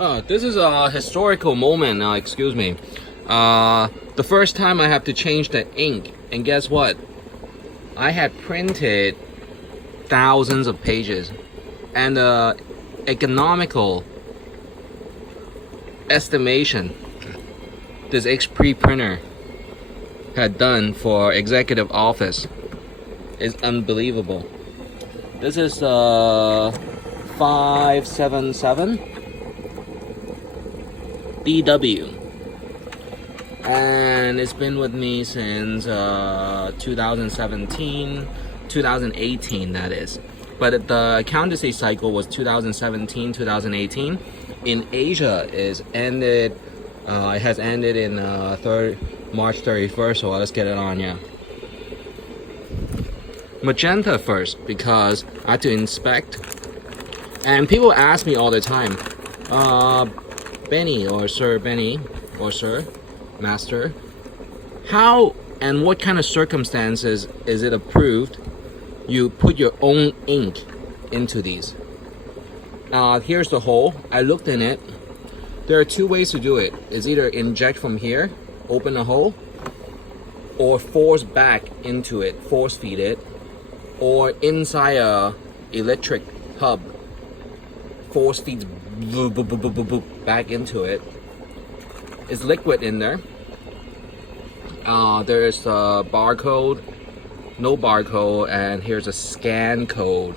This is a historical moment, excuse me. The first time I have to change the ink, and guess what? I had printed thousands of pages, and the economical estimation this XP printer had done for executive office is unbelievable. This is 577 DW, and it's been with me since 2018, that is. But the accountancy cycle was 2017-2018. In Asia is ended. It has ended in March 31st. So let's get it on. Yeah. Magenta first, because I had to inspect, and people ask me all the time, Benny or Sir Benny or Sir Master, how and what kind of circumstances is it approved you put your own ink into these? Here's the hole. I looked in it. There are two ways to do it. It's either inject from here, open a hole, or force back into it, force feed it, or inside a electric hub, force feeds back into it. It's liquid in there. There's a barcode, no barcode, and here's a scan code.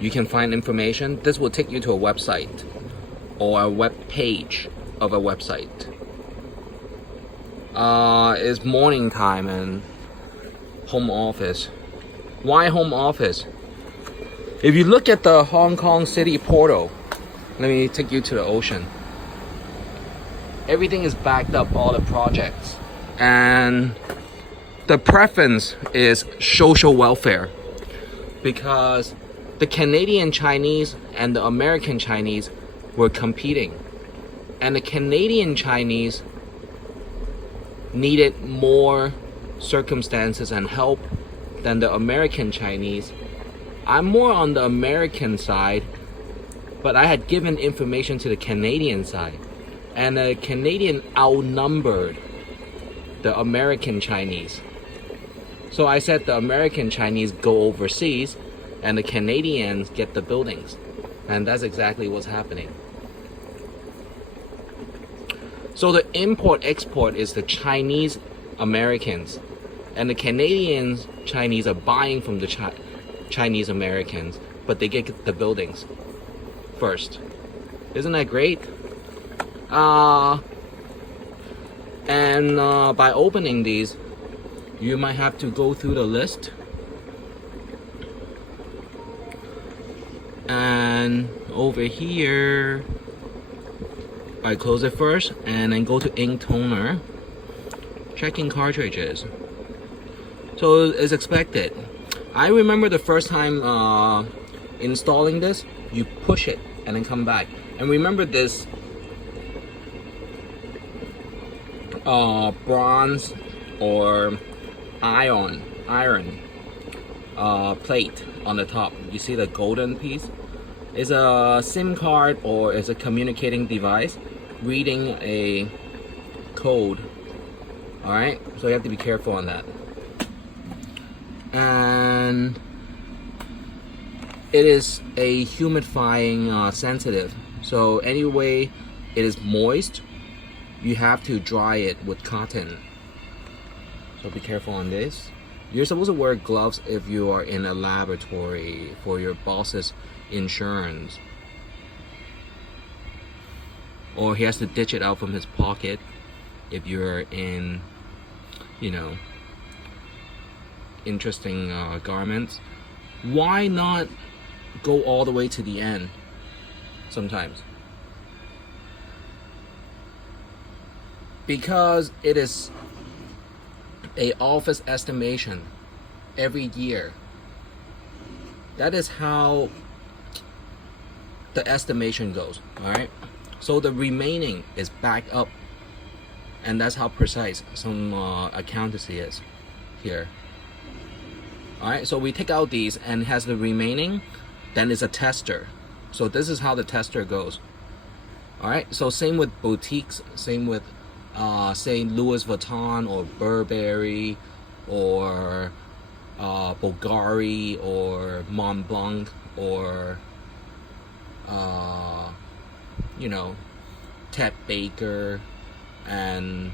You can find information. This will take you to a website or a web page of a website. It's morning time and home office. Why home office? If you look at the Hong Kong city portal, let me take you to the ocean. Everything is backed up, all the projects, and the preference is social welfare, because the Canadian Chinese and the American Chinese were competing, and the Canadian Chinese needed more circumstances and help than the American Chinese. I'm more on the American side, but I had given information to the Canadian side, and the Canadian outnumbered the American Chinese. So I said the American Chinese go overseas and the Canadians get the buildings. And that's exactly what's happening. So the import-export is the Chinese Americans, and the Canadians Chinese are buying from the Chinese Americans, but they get the buildings first. Isn't that great? And by opening these, you might have to go through the list. And over here, I close it first and then go to ink toner, checking cartridges. So it's expected. I remember the first time installing this, you push it and then come back. And remember this bronze or iron plate on the top. You see the golden piece? Is a SIM card or is a communicating device reading a code. Alright, so you have to be careful on that. And it is a humidifying sensitive, so anyway it is moist, you have to dry it with cotton. So be careful on this. You're supposed to wear gloves if you are in a laboratory for your boss's insurance, or he has to ditch it out from his pocket if you're in, you know, interesting garments. Why not go all the way to the end sometimes? Because it is a office estimation every year. That is how the estimation goes. All right, so the remaining is backed up, and that's how precise some accountancy is here. All right, so we take out these and it has the remaining, then it's a tester. So this is how the tester goes. All right, so same with boutiques, same with say Louis Vuitton or Burberry or Bulgari or Mont Blanc or you know, Ted Baker and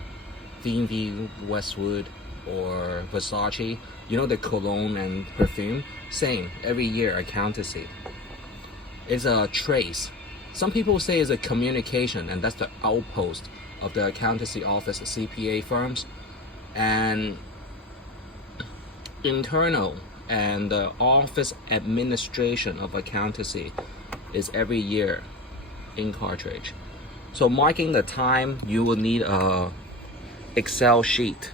V&V Westwood or Versace. You know, the cologne and perfume. Same every year. Accountancy. It's a trace. Some people say it's a communication, and that's the outpost of the accountancy office, CPA firms, and internal and the office administration of accountancy is every year in cartridge. So marking the time, you will need a Excel sheet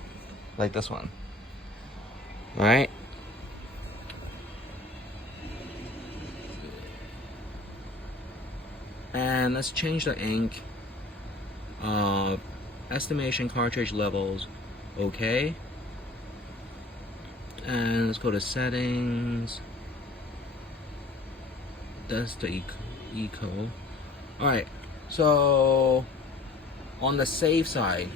like this one. All right. And let's change the ink. Estimation cartridge levels. Okay. And let's go to settings. That's the eco. All right. So on the safe side,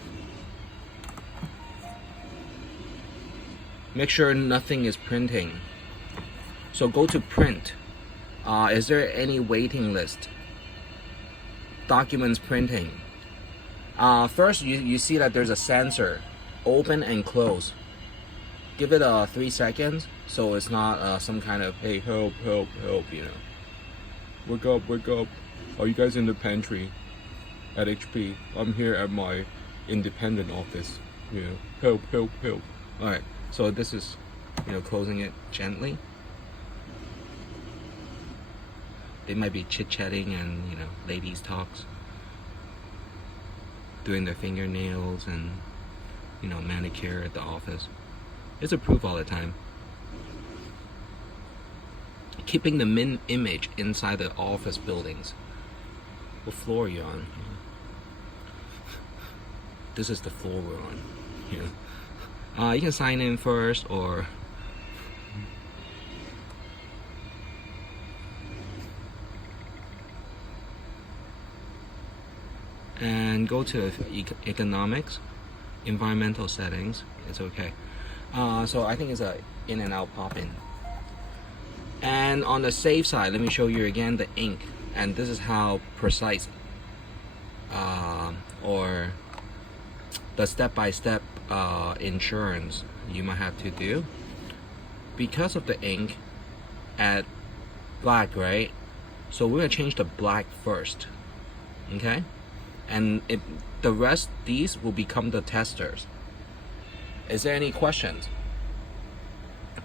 make sure nothing is printing. So go to print. Is there any waiting list? Documents printing. First, you see that there's a sensor, open and close. Give it 3 seconds, so it's not some kind of, hey, help, help, help, you know. Wake up, wake up. Are you guys in the pantry at HP? I'm here at my independent office. You know, help, help, help. All right, so this is, you know, closing it gently. They might be chit-chatting and, you know, ladies talks, doing their fingernails and, you know, manicure at the office. It's approved all the time. Keeping the min image inside the office buildings. What floor are you on? This is the floor we're on. Yeah. You can sign in first or and go to economics, environmental settings. It's okay. So I think it's a in and out pop in. And on the safe side, let me show you again the ink. And this is how precise or the step-by-step insurance you might have to do. Because of the ink at black, right? So we're gonna change the black first, okay? And the rest, these will become the testers. Is there any questions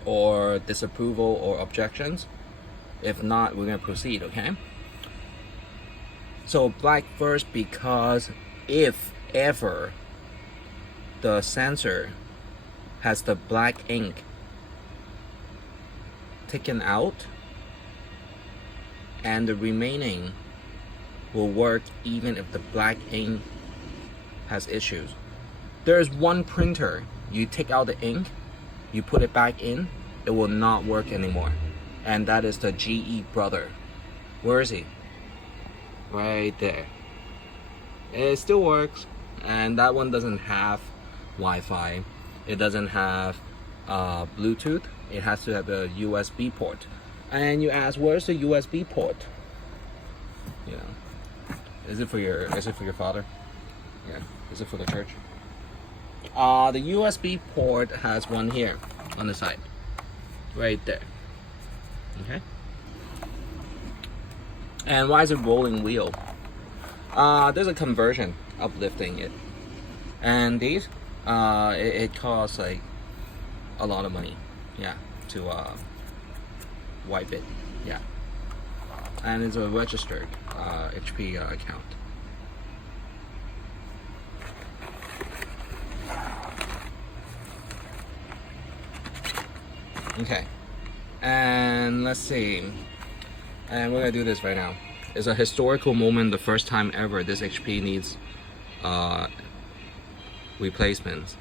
or disapproval or objections? If not, we're gonna proceed, okay? So black first, because if ever the sensor has the black ink taken out and the remaining will work even if the black ink has issues. There's one printer, you take out the ink, you put it back in, it will not work anymore. And that is the GE brother. Where is he? Right there. It still works, and that one doesn't have Wi-Fi. It doesn't have Bluetooth. It has to have a USB port. And you ask, where's the USB port? You know, is it for your father? Yeah. Is it for the church? The USB port has one here on the side, right there. Okay. And why is it rolling wheel? There's a conversion uplifting it, and these it costs like a lot of money, yeah, to wipe it, yeah, and it's a registered HP account. Okay, and let's see. And we're gonna do this right now. It's a historical moment, the first time ever this HP needs replacements.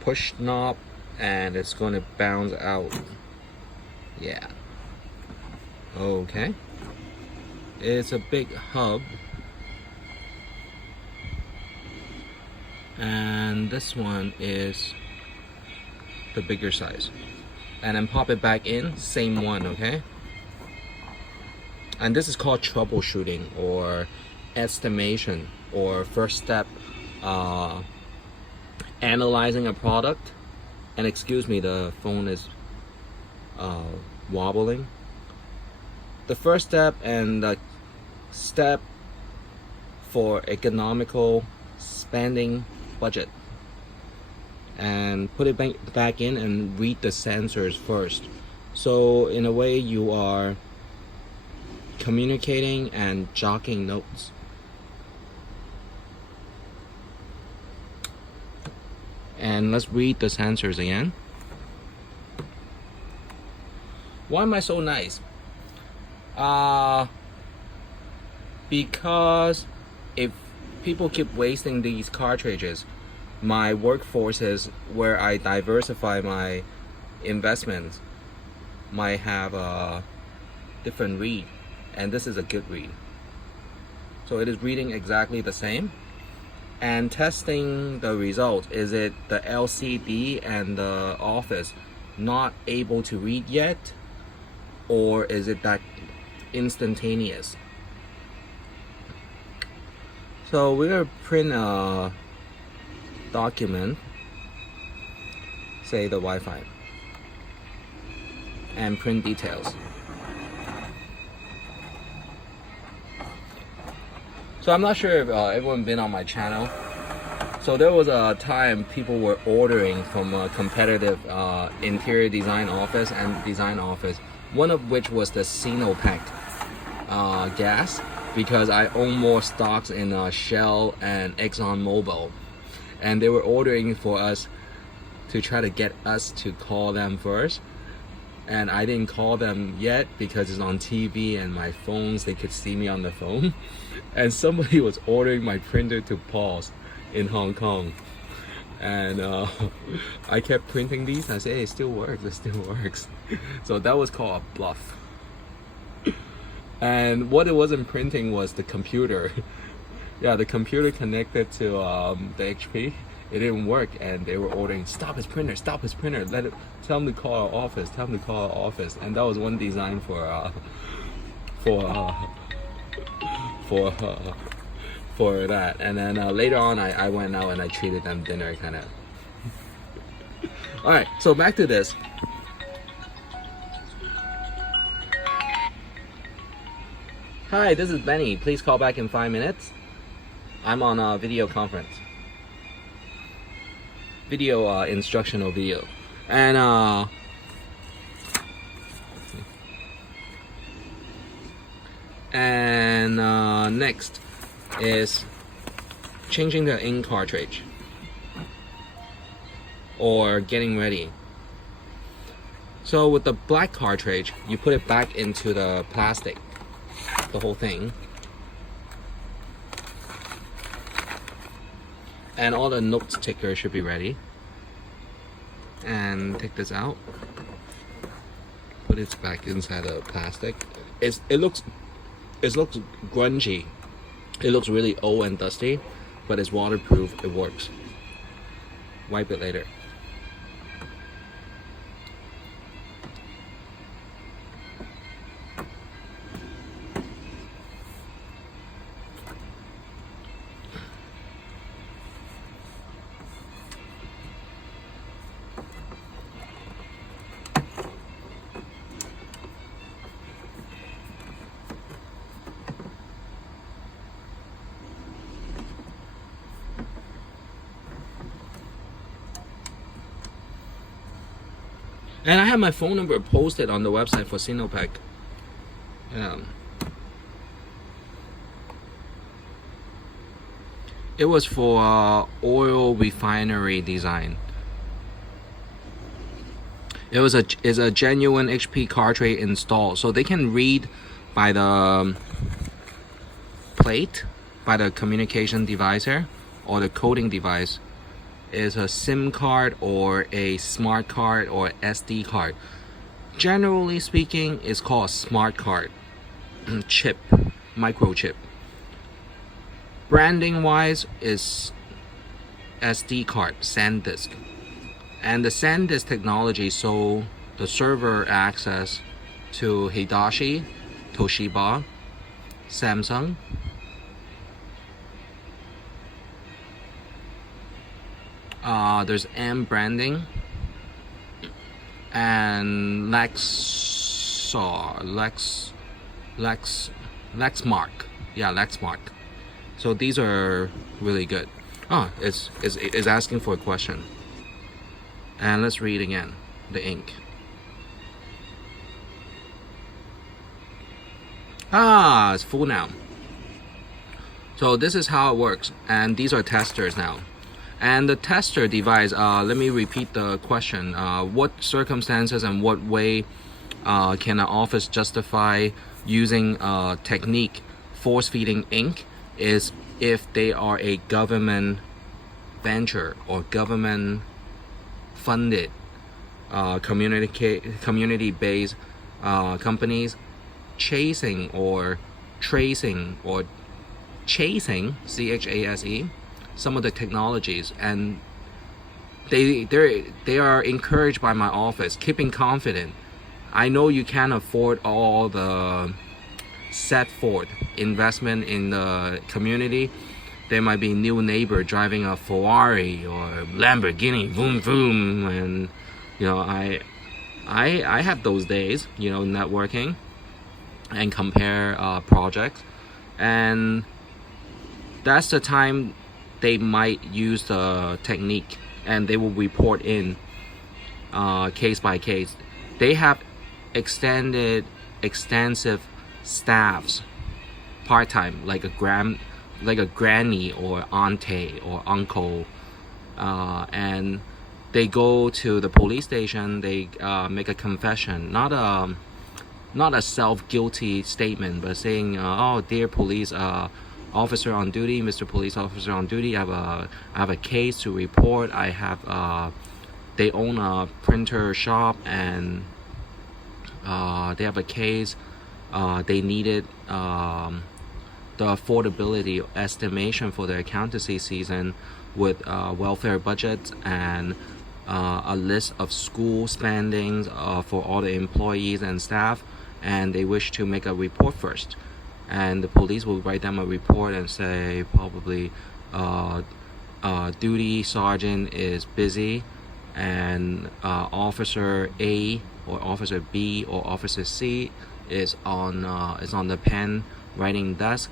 Push knob and it's gonna bounce out. Yeah. Okay. It's a big hub. And this one is the bigger size. And then pop it back in, same one, okay? And this is called troubleshooting or estimation or first step analyzing a product. And excuse me, the phone is wobbling. The first step and the step for economical spending budget, and put it back in and read the sensors first. So in a way you are communicating and jogging notes. And let's read the sensors again. Why am I so nice? Because if people keep wasting these cartridges, my workforces where I diversify my investments might have a different read, and this is a good read. So it is reading exactly the same. And testing the result, is it the LCD and the Office not able to read yet, or is it that instantaneous? So we're gonna print a document, say the Wi-Fi, and print details. So I'm not sure if everyone been on my channel. So there was a time people were ordering from a competitive interior design office and design office, one of which was the Sinopec gas, because I own more stocks in Shell and ExxonMobil, and they were ordering for us to try to get us to call them first, and I didn't call them yet because it's on TV and my phones, they could see me on the phone. And somebody was ordering my printer to pause in Hong Kong, and I kept printing these. I said, hey, it still works, it still works. So that was called a bluff. And what it wasn't printing was the computer. Yeah, the computer connected to the HP, it didn't work, and they were ordering, stop his printer, tell him to call our office, And that was one design for that. And then later on I went out and I treated them dinner, kind of. Alright, so back to this. Hi, this is Benny. Please call back in 5 minutes. I'm on a video conference. Video instructional video. And next is changing the ink cartridge or getting ready. So with the black cartridge, you put it back into the plastic, the whole thing, and all the notes ticker should be ready. And take this out, put it back inside the plastic. It looks grungy, it looks really old and dusty, but it's waterproof, it works. Wipe it later. And I have my phone number posted on the website for Sinopec. It was for oil refinery design. It's a genuine HP cartridge installed, so they can read by the plate, by the communication device here, or the coding device. Is a SIM card or a smart card or SD card. Generally speaking, it's called a smart card chip. microchip. Branding wise is SD card, SanDisk. And the SanDisk technology sold the server access to Hitachi, Toshiba, Samsung, there's M branding, and Lexmark. Yeah, Lexmark. So these are really good. It's asking for a question. And let's read again the ink. It's full now. So this is how it works, and these are testers now. And the tester device, let me repeat the question. What circumstances and what way can an office justify using a technique force feeding ink is if they are a government venture or government funded community-based companies chasing or tracing or chasing CHASE some of the technologies, and they are encouraged by my office, keeping confident. I know you can't afford all the set forth investment in the community. There might be a new neighbor driving a Ferrari or Lamborghini, boom boom, and you know I have those days, you know, networking and compare projects, and that's the time they might use the technique, and they will report in case by case. They have extensive staffs, part-time, like a granny or auntie or uncle, and they go to the police station. They make a confession, not a self-guilty statement, but saying, "Oh, dear police officer on duty, Mr. Police Officer on duty, I have a case to report. I have they own a printer shop, and they have a case. They needed the affordability estimation for their accountancy season with welfare budgets and a list of school spendings for all the employees and staff, and they wish to make a report first." And the police will write them a report and say probably duty sergeant is busy, and officer A or officer B or officer C is on the pen writing desk,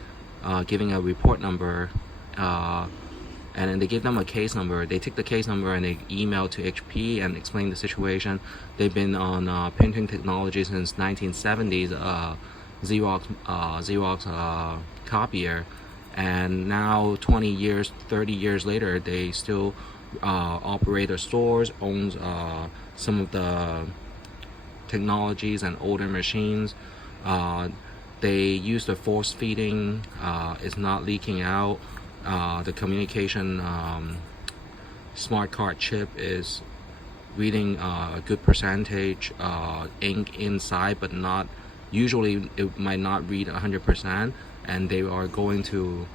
giving a report number, and then they give them a case number. They take the case number and they email to HP and explain the situation. They've been on printing technology since 1970s. Xerox copier, and now 20 years 30 years later they still operate their stores, owns some of the technologies and older machines. They use the force feeding, it's not leaking out. The communication smart card chip is reading a good percentage ink inside, but not usually it might not read 100%, and they are going to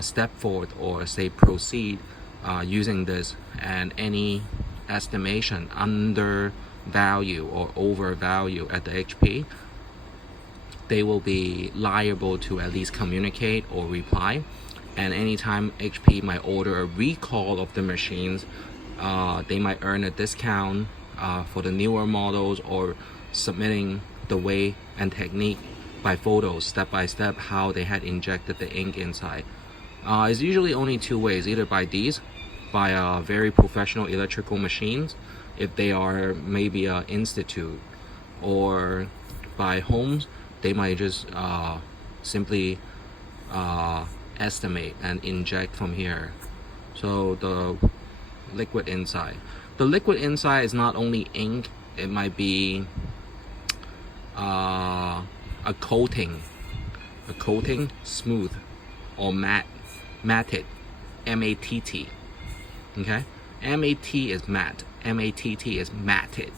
step forward or say proceed using this, and any estimation under value or over value at the HP, they will be liable to at least communicate or reply. And anytime HP might order a recall of the machines, they might earn a discount for the newer models, or submitting the way and technique by photos, step by step, how they had injected the ink inside. It's usually only two ways, either by very professional electrical machines, if they are maybe an institute, or by homes. They might just simply estimate and inject from here. So the liquid inside is not only ink, it might be a coating, smooth or matted, M-A-T-T. Okay, M-A-T is matte, M-A-T-T is matted.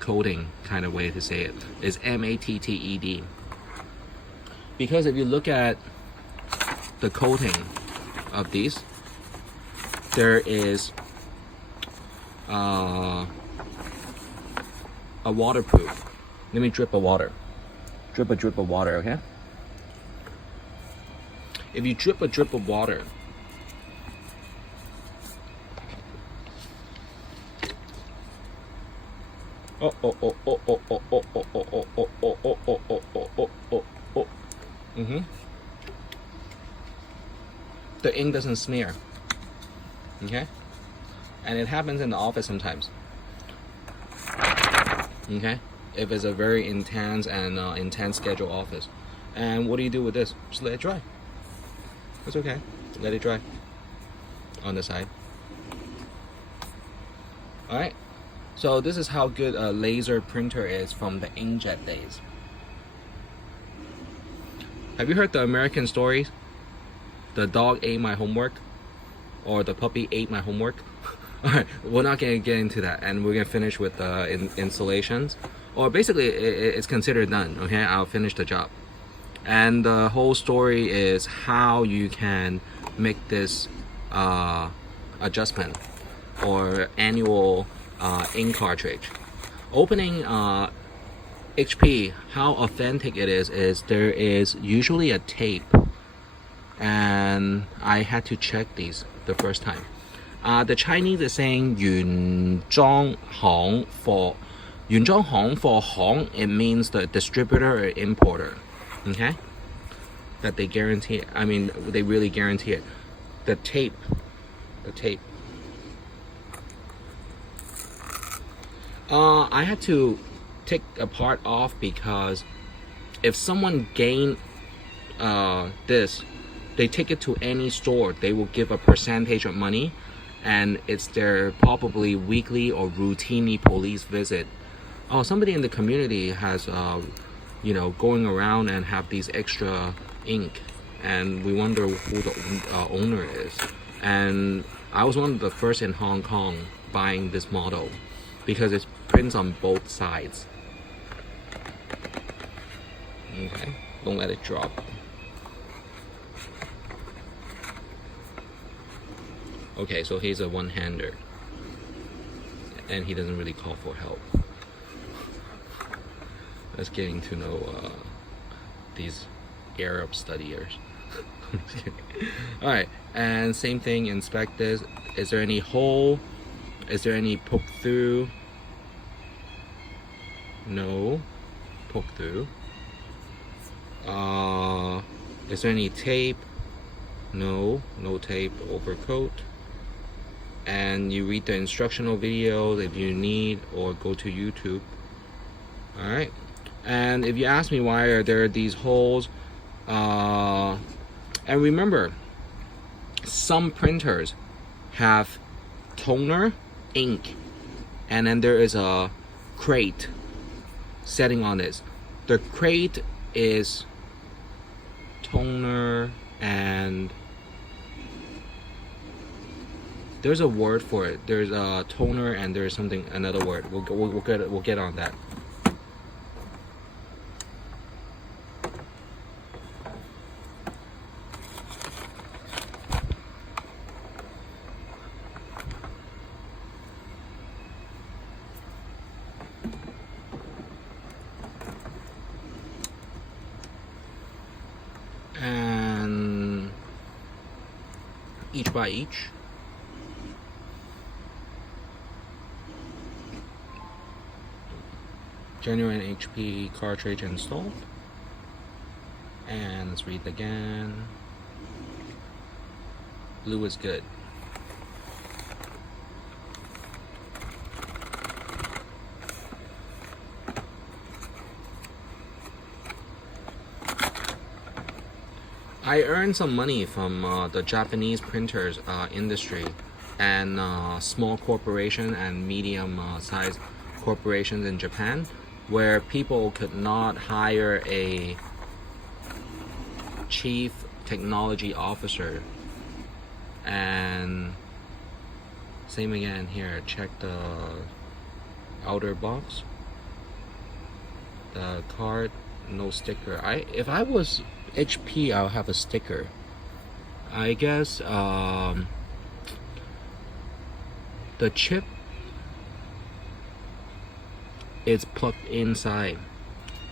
Coating kind of way to say it is M-A-T-T-E-D. Because if you look at the coating of these, there is a waterproof. Let me drip a water. Drip a drip of water, okay? If you drip a drip of water, the ink doesn't smear, okay? And it happens in the office sometimes, okay? If it's a very intense schedule office. And what do you do with this? Just let it dry. It's okay. Let it dry on the side. Alright. So this is how good a laser printer is from the inkjet days. Have you heard the American stories? The dog ate my homework, or the puppy ate my homework. Alright, we're not gonna get into that, and we're gonna finish with the installations. Or basically, it's considered done. Okay, I'll finish the job. And the whole story is how you can make this adjustment or annual ink cartridge. Opening HP, how authentic it is there is usually a tape, and I had to check these the first time. The Chinese is saying 原裝行 for 原裝行 for Hong, it means the distributor or importer. Okay? That they guarantee it. I mean, they really guarantee it. The tape. I had to take a part off because if someone gain this, they take it to any store, they will give a percentage of money, and it's their probably weekly or routinely police visit. Oh, somebody in the community has going around and have these extra ink, and we wonder who the owner is. And I was one of the first in Hong Kong buying this model because it prints on both sides. Okay, don't let it drop. Okay, so he's a one-hander, and he doesn't really call for help. That's getting to know these Arab studiers. Alright, and same thing, inspect this. Is there any hole? Is there any poke through? No. Poke through. Is there any tape? No. No tape. Overcoat. And you read the instructional videos if you need, or go to YouTube. Alright. And if you ask me why are there these holes, and remember, some printers have toner, ink, and then there is a crate setting on this. The crate is toner, and there's a word for it. There's a toner, and there's another word. We'll get on that. And each by each. Genuine HP cartridge installed. And let's read again. Blue is good. I earned some money from the Japanese printers industry and small corporation and medium sized corporations in Japan, where people could not hire a chief technology officer. And same again here, check the outer box, the card, no sticker. If I was HP, I'll have a sticker. I guess the chip is plugged inside.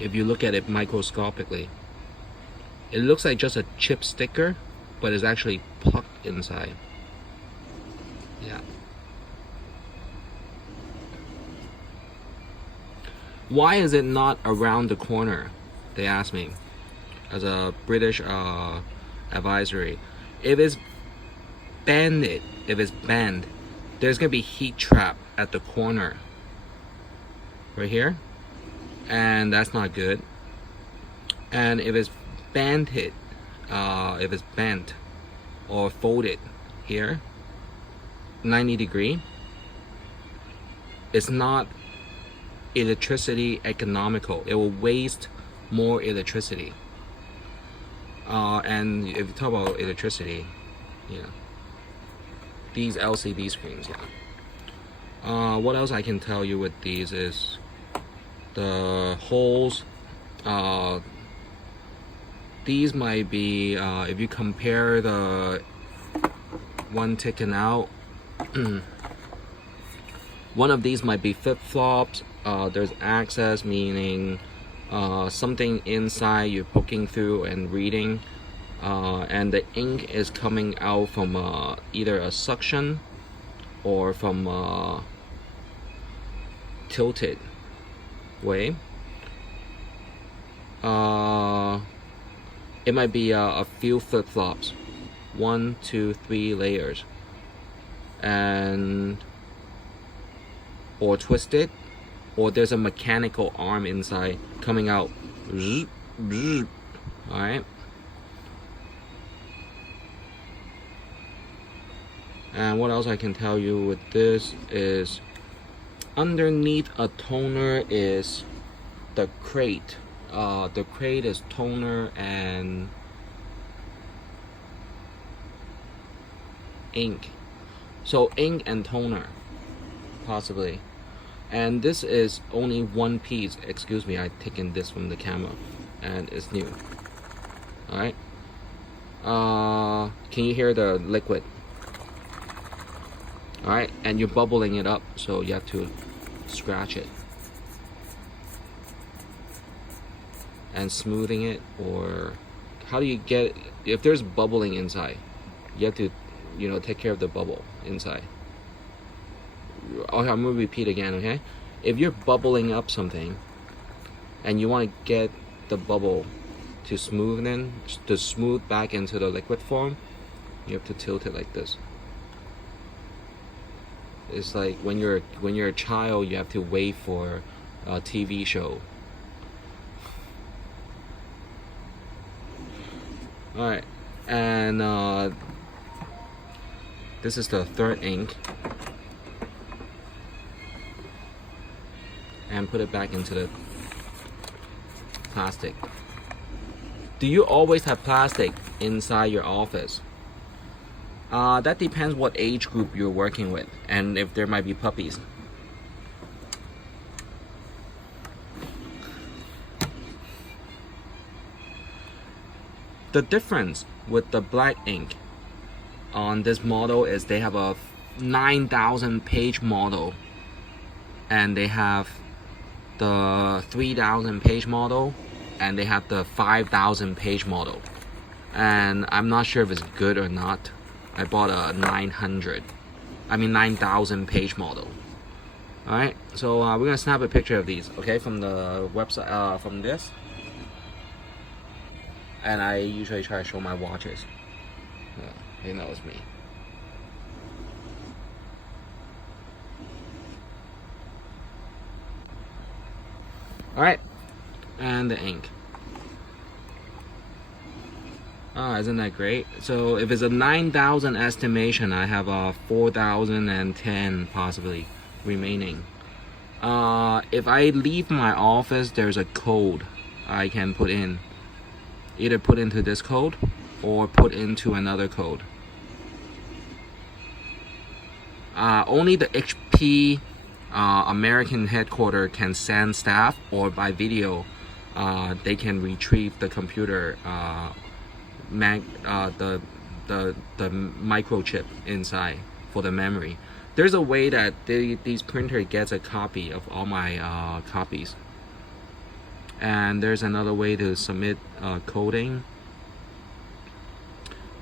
If you look at it microscopically, it looks like just a chip sticker, but it's actually plugged inside. Yeah. Why is it not around the corner? They asked me as a British advisory. If it's bended, there's gonna be heat trap at the corner right here, and that's not good. And if it's bent, if it's bent or folded here 90 degree, it's not electricity economical. It will waste more electricity. And if you talk about electricity, yeah, these LCD screens, yeah. What else I can tell you with these is the holes. These might be, if you compare the one taken out, one of these might be flip-flops. There's access, meaning something inside you're poking through and reading, and the ink is coming out from either a suction or from tilted way. It might be a few flip-flops, 1, 2, 3 layers, and or twisted, or there's a mechanical arm inside coming out. Alright. And what else I can tell you with this is underneath a toner is the crate. The crate is toner and ink. So ink and toner, possibly. And this is only one piece. Excuse me, I've taken this from the camera and it's new. Alright. Can you hear the liquid? Alright, and you're bubbling it up, so you have to scratch it. And smoothing it, or how do you get, if there's bubbling inside, you have to, take care of the bubble inside. Okay, I'm gonna repeat again, okay? If you're bubbling up something and you want to get the bubble to smooth back into the liquid form, you have to tilt it like this. It's like when you're a child, you have to wait for a TV show. Alright, and this is the third ink. And put it back into the plastic. Do you always have plastic inside your office? That depends what age group you're working with and if there might be puppies. The difference with the black ink on this model is they have a 9,000 page model and they have the 3,000 page model and they have the 5,000 page model, and I'm not sure if it's good or not. I bought a 9,000 page model. Alright, so we're gonna snap a picture of these, okay, from the website, from this. And I usually try to show my watches. They know it's me. Alright, and the ink. Isn't that great? So if it's a 9,000 estimation, I have a 4,010 possibly remaining. If I leave my office, there's a code I can put in. Either put into this code or put into another code. Only the HP American headquarters can send staff, or by video they can retrieve the computer the microchip inside for the memory. There's a way that these printer gets a copy of all my copies, and there's another way to submit coding.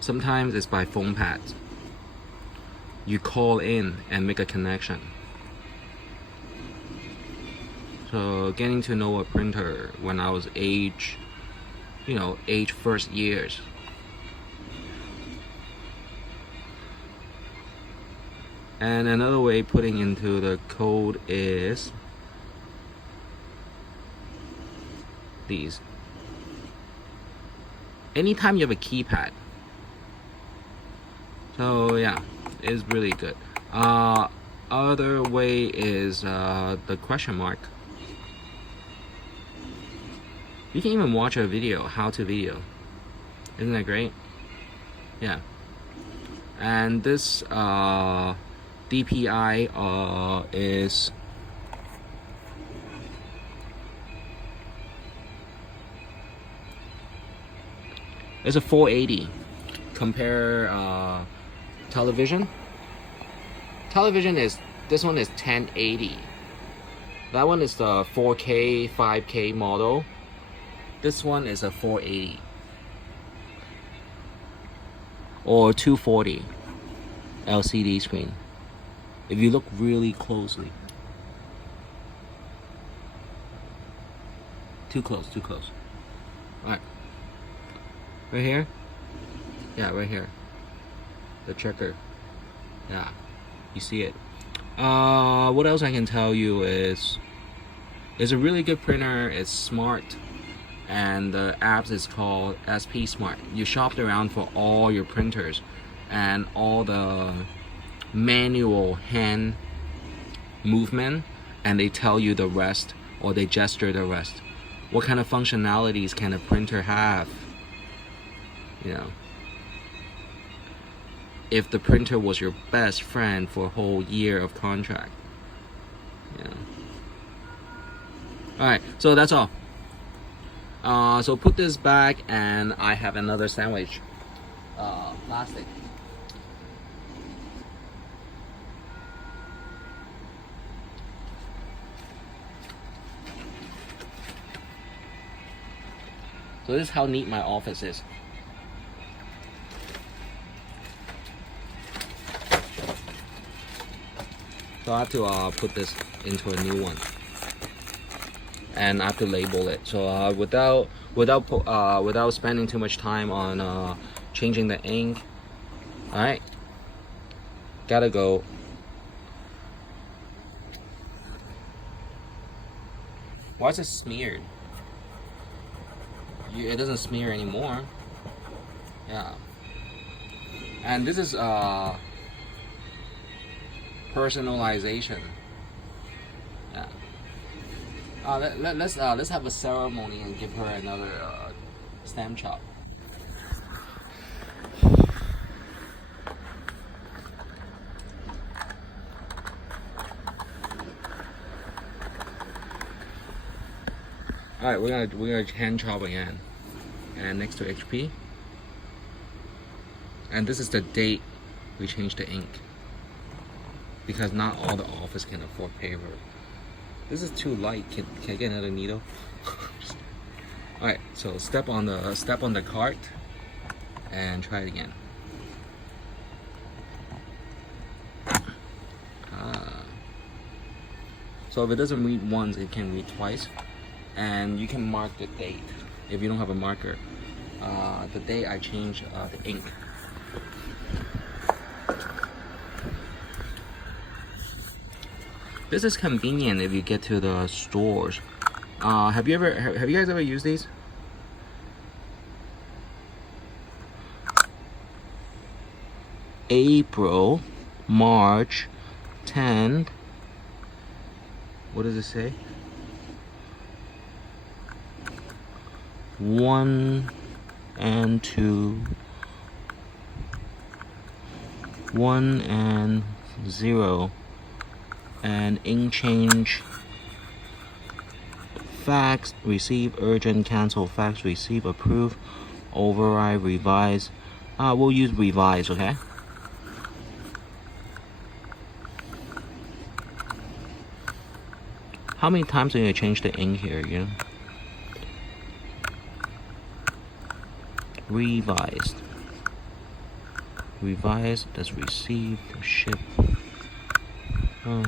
Sometimes it's by phone pads. You call in and make a connection. So getting to know a printer when I was age first years. And another way putting into the code is these. Anytime you have a keypad. So yeah, it's really good. Other way is the question mark. You can even watch a video, how-to video. Isn't that great? Yeah. And this DPI is a 480. Compare television. Television is, this one is 1080. That one is the 4K, 5K model. This one is a 480 or 240 LCD screen. If you look really closely. Too close. Alright. Right here? Yeah, right here. The checker. Yeah. You see it. What else I can tell you is it's a really good printer. It's smart. And the app is called SP Smart. You shopped around for all your printers and all the manual hand movement, and they tell you the rest, or they gesture the rest. What kind of functionalities can a printer have? You know, if the printer was your best friend for a whole year of contract. You know. Alright, so that's all. So put this back, and I have another sandwich. Plastic. So this is how neat my office is. So I have to put this into a new one, and I have to label it. So without spending too much time on changing the ink. All right, gotta go. Why is it smeared? It doesn't smear anymore. Yeah. And this is personalization. Yeah. Let's have a ceremony and give her another stamp chop. All right, we're gonna hand chop again, and next to HP. And this is the date we changed the ink, because not all the office can afford paper. This is too light. Can I get another needle? All right, so step on the cart and try it again. So if it doesn't read once, it can read twice. And you can mark the date if you don't have a marker. The day I changed the ink. This is convenient if you get to the stores. Have you guys ever used these? April, March, 10th. What does it say? 1 and 2, 1 and 0, and ink change fax, receive, urgent, cancel, fax, receive, approve, override, revise. We'll use revise, okay? How many times are you gonna change the ink here, you know? Revised. Revised, that's received, ship. Oh.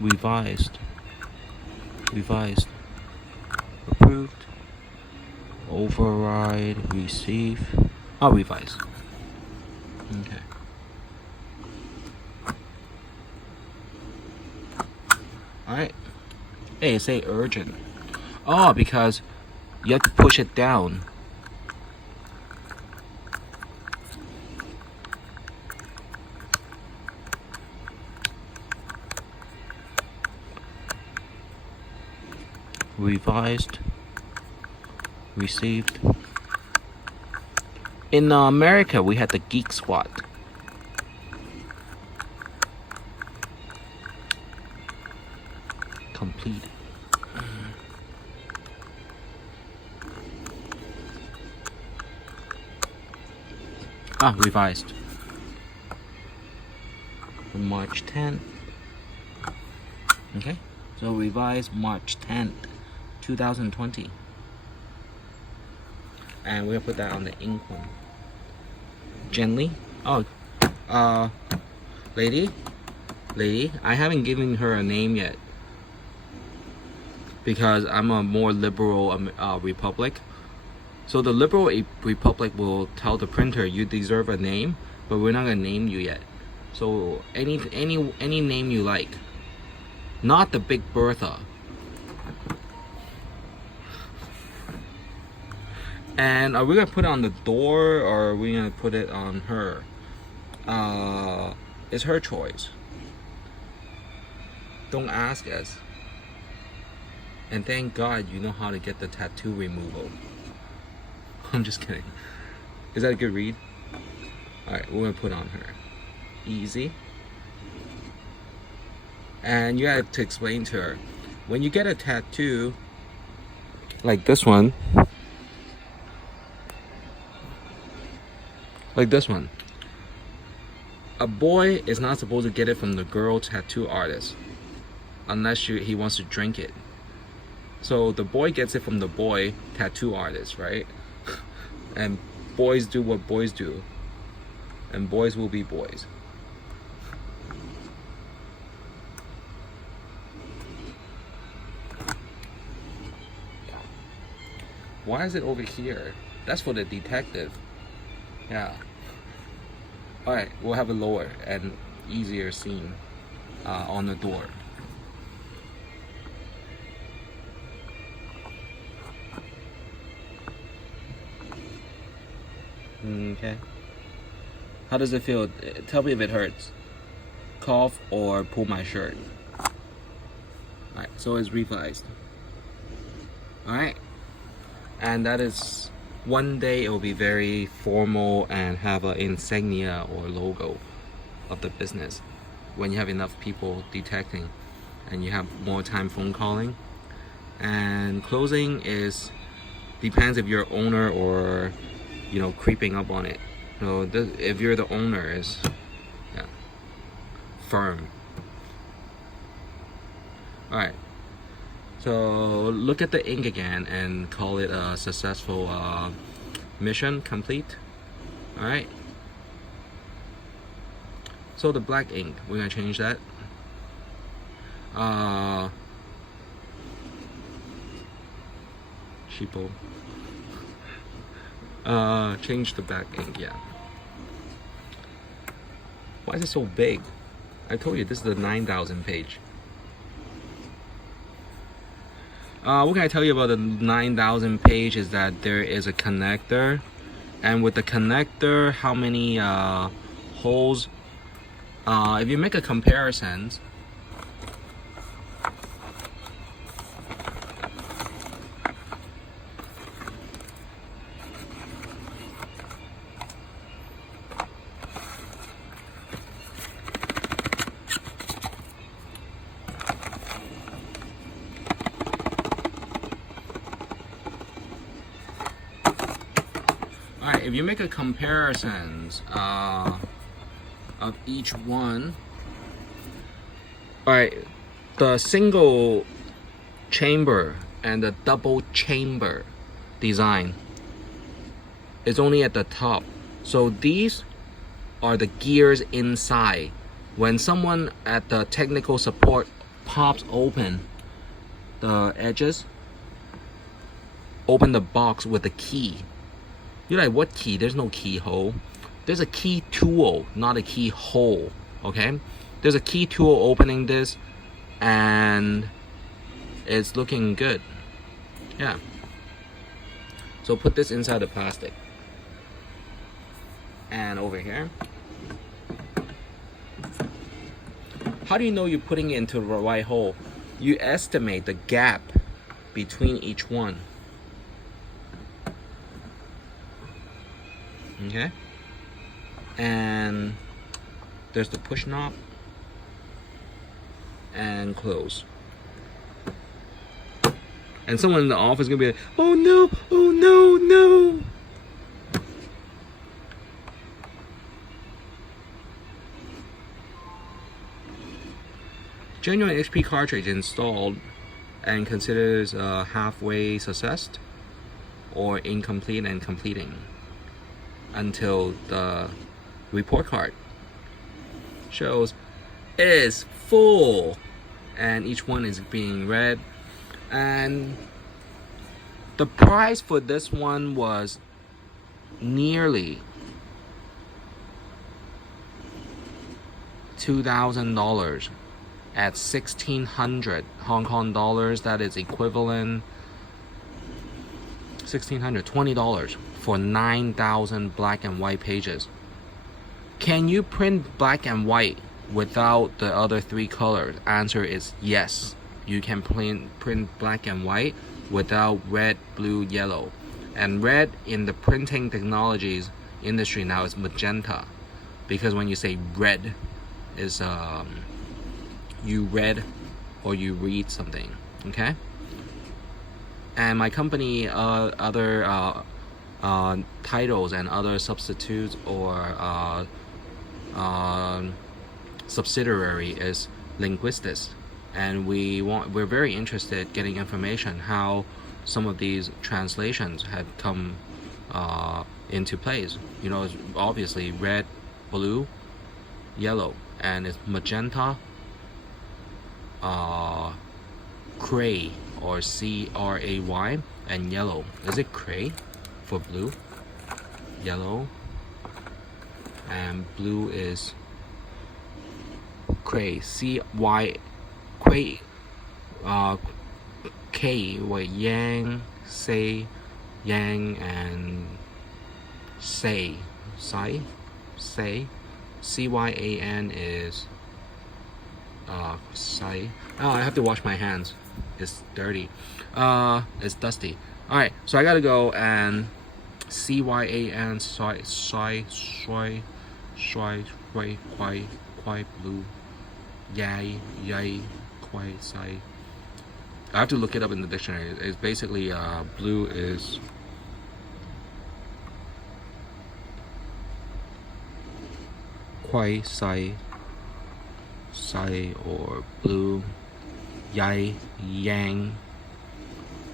Revised. Revised. Approved. Override. Receive. Revise. Okay. Alright. Hey, say urgent. Oh, because you have to push it down. Revised. Received. In America, we had the Geek Squad. Complete. Revised. March 10th. Okay, so revised March 10th, 2020. And we'll put that on the ink one. Gently. Lady, I haven't given her a name yet because I'm a more liberal republic. So the liberal republic will tell the printer you deserve a name, but we're not gonna name you yet. So any name you like, not the Big Bertha. And are we gonna put it on the door or are we gonna put it on her? It's her choice. Don't ask us. And thank God you know how to get the tattoo removal. I'm just kidding. Is that a good read? Alright, we're gonna put on her. Easy. And you have to explain to her, when you get a tattoo like this one, a boy is not supposed to get it from the girl tattoo artist unless he wants to drink it. So the boy gets it from the boy tattoo artist, right? And boys do what boys do, and boys will be boys. Why is it over here? That's for the detective. Yeah. Alright, we'll have a lower and easier scene on the door. Okay. How does it feel? Tell me if it hurts. Cough or pull my shirt. Alright, so it's revised. Alright. And that is, one day it will be very formal and have an insignia or logo of the business when you have enough people detecting and you have more time phone calling. And closing is, depends if you're owner or creeping up on it. If you're the owner, is firm. Alright, so look at the ink again and call it a successful mission complete. Alright, so the black ink, we're gonna change that. Sheeple. Change the back ink, yeah. Why is it so big? I told you this is the 9,000 page. What can I tell you about the 9,000 page is that there is a connector, and with the connector, how many holes? If you make a comparison, if you make a comparisons of each one, all right, the single chamber and the double chamber design is only at the top. So these are the gears inside. When someone at the technical support pops open the edges, open the box with a key. You're like, what key? There's no keyhole. There's a key tool, not a keyhole, okay? There's a key tool opening this, and it's looking good. Yeah. So put this inside the plastic. And over here. How do you know you're putting it into the right hole? You estimate the gap between each one. Okay? And there's the push knob and close. And someone in the office is gonna be like, oh no, oh no, no. Genuine HP cartridge installed and considers halfway successed or incomplete and completing until the report card shows it is full and each one is being read. And the price for this one was nearly $2,000 at 1,600 Hong Kong dollars. That is equivalent $1,620 for 9,000 black and white pages. Can you print black and white without the other three colors? Answer is yes. You can print black and white without red, blue, yellow. And red in the printing technologies industry now is magenta, because when you say red is you read or you read something, okay? And my company other titles and other substitutes or subsidiary is Linguistics, and we're very interested getting information how some of these translations had come into place. You know, it's obviously red, blue, yellow, and it's magenta, cray or CRAY, and yellow. Is it cray for blue? Yellow, and blue is cray, cray, K with yang, say, yang, and say, CYAN is say. Oh, I have to wash my hands. It's dirty. It's dusty. All right, so I gotta go and CYAN, quite blue, yay, quite say. I have to look it up in the dictionary. It's basically blue is quite say or blue, yay, yang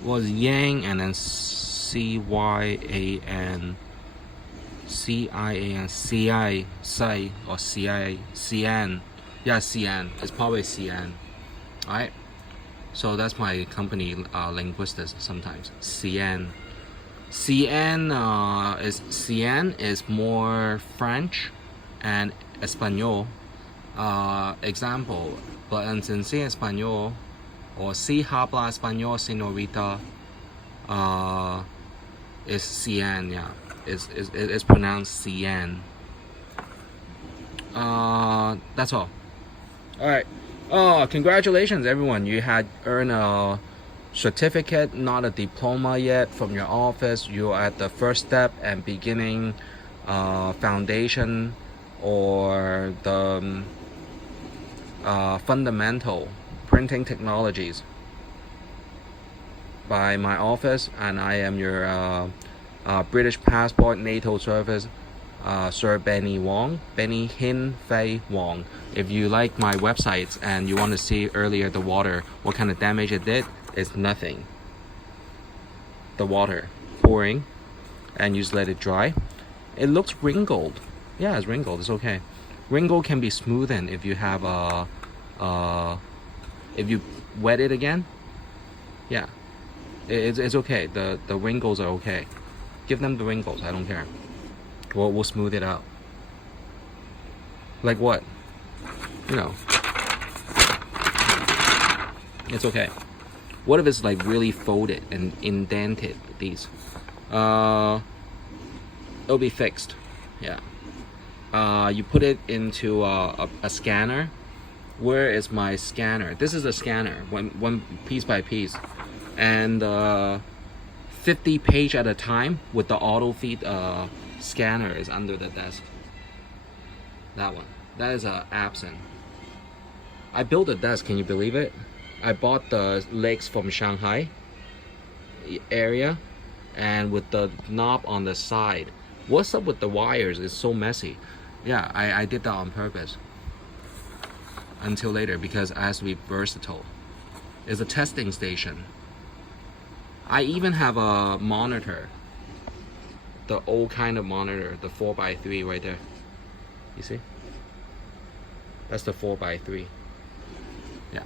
was yang, and then CYAN, CI, say, or CN. Yeah, CN. It's probably CN. Alright. So that's my company, Linguistics, sometimes. CN. CN is more French and Espanol. Example, but en español, or si habla español, señorita, is CN, yeah. It's pronounced CN. That's all. Alright. Oh, congratulations everyone. You had earned a certificate, not a diploma yet, from your office. You're at the first step and beginning foundation or the fundamental printing technologies by my office, and I am your British passport, NATO service, Sir Benny Whonng, Benny Hin Fei Whonng. If you like my websites and you want to see earlier the water, what kind of damage it did, it's nothing. The water pouring, and you just let it dry. It looks wrinkled. Yeah, it's wrinkled. It's okay. Wrinkle can be smoothened if you have if you wet it again. Yeah, it's okay. The wrinkles are okay. Give them the wrinkles. I don't care. We'll smooth it out. Like what? You know. It's okay. What if it's like really folded and indented? These. It'll be fixed. Yeah. You put it into a scanner. Where is my scanner? This is a scanner, one piece by piece, and 50 page at a time with the auto feed scanner is under the desk. That one. That is absent. I built a desk. Can you believe it? I bought the legs from Shanghai area, and with the knob on the side. What's up with the wires? It's so messy. Yeah, I did that on purpose. Until later, because it has to be versatile. It's a testing station. I even have a monitor. The old kind of monitor, the 4x3 right there. You see? That's the 4x3. Yeah.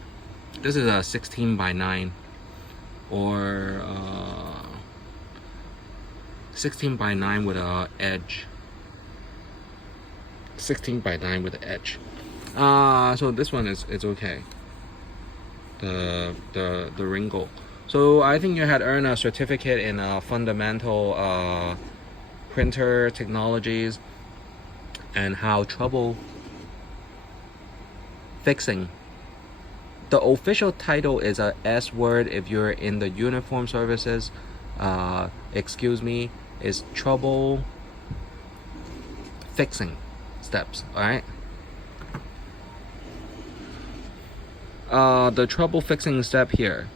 This is a 16x9 or 16x9 with a edge. 16x9 with an edge. So this one is okay. The wrinkle. So I think you had earned a certificate in fundamental printer technologies and how trouble fixing. The official title is a S word if you're in the uniform services. Excuse me, is trouble fixing steps. All right. The trouble fixing step here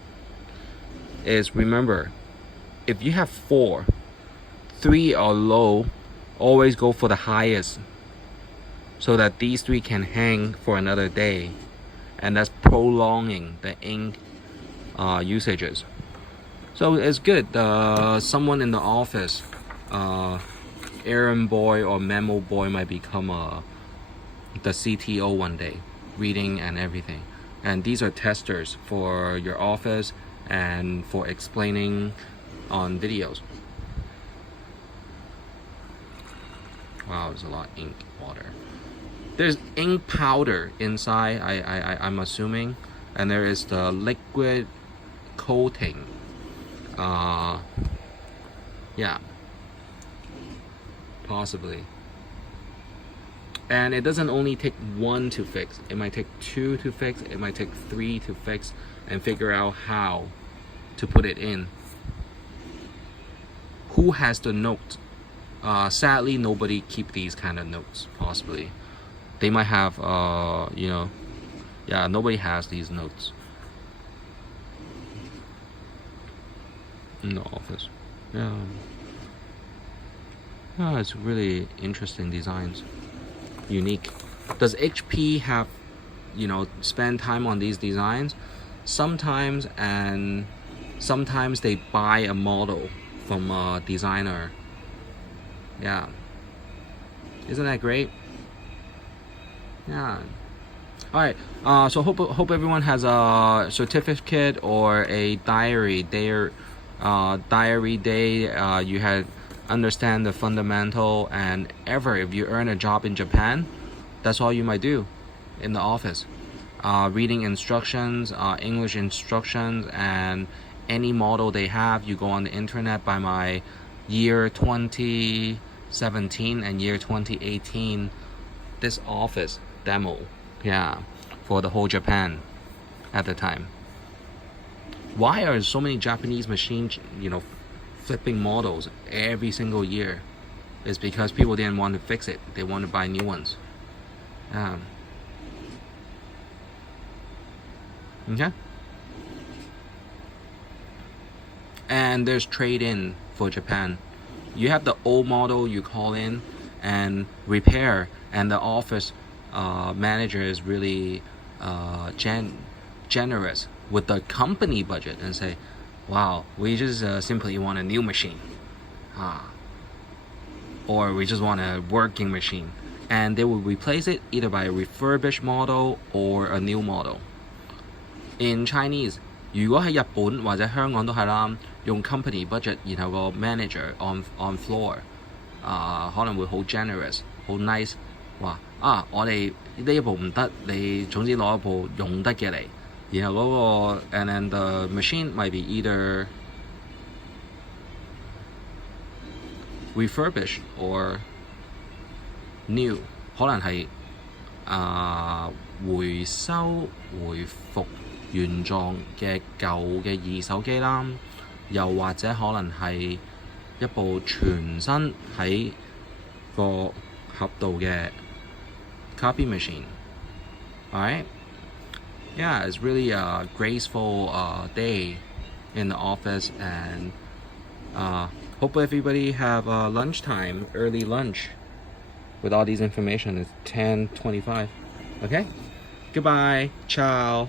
is, remember, if you have 4, 3 are low, always go for the highest so that these 3 can hang for another day, and that's prolonging the ink usages. So it's good. Someone in the office, errand boy or memo boy, might become the CTO one day, reading and everything. And these are testers for your office and for explaining on videos. Wow, there's a lot of ink, water. There's ink powder inside, I'm assuming, and there is the liquid coating. Yeah, possibly. And it doesn't only take 1 to fix. It might take 2 to fix. It might take 3 to fix, and figure out how to put it in. Who has the note? Sadly, nobody keep these kind of notes. Possibly, they might have. You know, yeah, nobody has these notes in the office. Yeah. Yeah, it's really interesting designs. Unique. Does HP have, you know, spend time on these designs? Sometimes, and sometimes they buy a model from a designer. Yeah. Isn't that great? Yeah. All right. So hope everyone has a certificate or a diary day. You had understand the fundamental, and ever if you earn a job in Japan, that's all you might do in the office. Reading instructions, English instructions, and any model they have, you go on the internet by my year 2017 and year 2018 this office demo, yeah, for the whole Japan at the time. Why are so many Japanese machines, you know, flipping models every single year? Is because people didn't want to fix it. They want to buy new ones. Okay. And there's trade-in for Japan. You have the old model, you call in and repair, and the office manager is really generous with the company budget and say, wow, we just simply want a new machine, or we just want a working machine, and they will replace it either by a refurbished model or a new model. In Chinese, 如果喺日本或者香港都係啦，用 company budget， 然後個 manager on floor 可能會好 generous， 好 nice， 話我哋呢一部唔得，你總之攞一部用得嘅嚟，然後嗰個 and then the machine might be either refurbished or new， 可能係回收回復原狀嘅舊嘅二手機啦，又或者可能係一部全新喺個盒度嘅 copy machine. Alright? Yeah, it's really a graceful day in the office, and hope everybody have lunchtime, early lunch. With all these information, it's 10:25. Okay? Goodbye. Ciao.